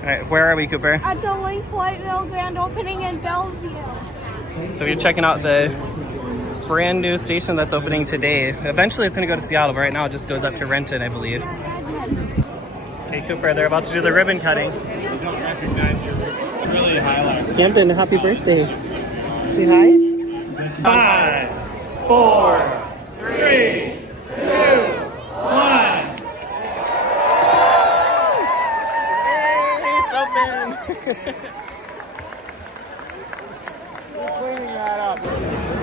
All right, where are we, Cooper? At the Link Flight Rail grand opening in Bellevue. So we're checking out the brand new station that's opening today. Eventually it's going to go to Seattle, but right now it just goes up to Renton, I believe. Okay, Cooper, they're about to do the ribbon cutting. We don't recognize your really highlights. Camden, happy birthday. Say hi. 5, 4, 3, 2, 1. It's open.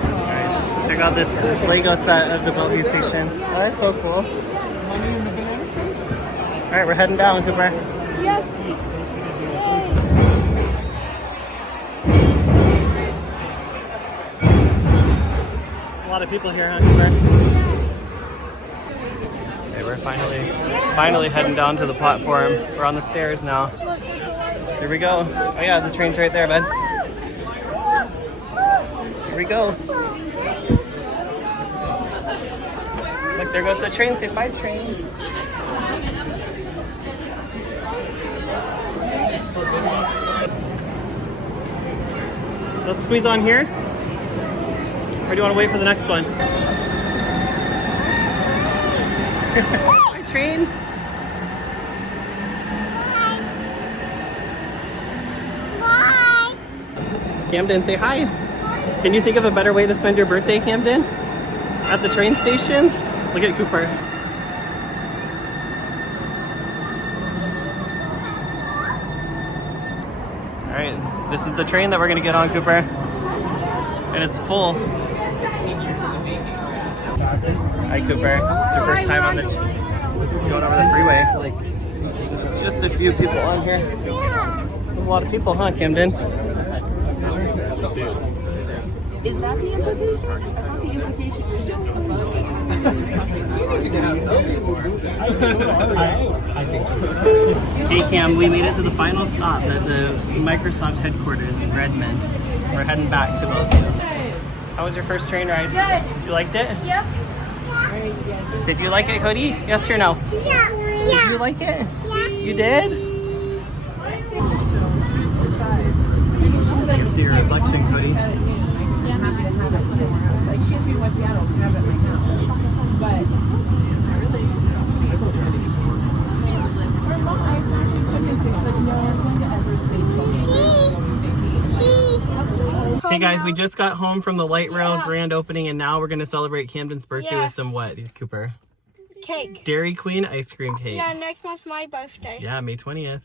Alright, check out this Lego set of the Bellevue station. Oh, that's so cool. Alright, we're heading down, Cooper. Yes. A lot of people here, huh, Cooper? Okay, we're finally heading down to the platform. We're on the stairs now. Here we go. Oh yeah, the train's right there, bud. Here we go. Look, there goes the train. Say bye, train. Let's squeeze on here. Or do you want to wait for the next one? Hi, train. Bye. Camden, say hi. Can you think of a better way to spend your birthday, Camden? At the train station? Look at Cooper. All right, this is the train that we're gonna get on, Cooper. And it's full. Hi, Cooper. It's your first time on the going over the freeway. Just a few people on here. A lot of people, huh, Camden? Is that the implication? I thought the implication was just Hey Cam, we made it to the final stop at the Microsoft headquarters in Redmond. We're heading back to Bellevue. How was your first train ride? Good. You liked it? Yep. Did you like it, Cody? Yes or no? Yeah. Did you like it? Yeah. You did? You can see your reflection, Cody. Hey guys, we just got home from the light rail grand opening and now we're going to celebrate Camden's birthday with some what, Cooper? Cake. Dairy Queen ice cream cake. Yeah, next month's my birthday. Yeah, May 20th.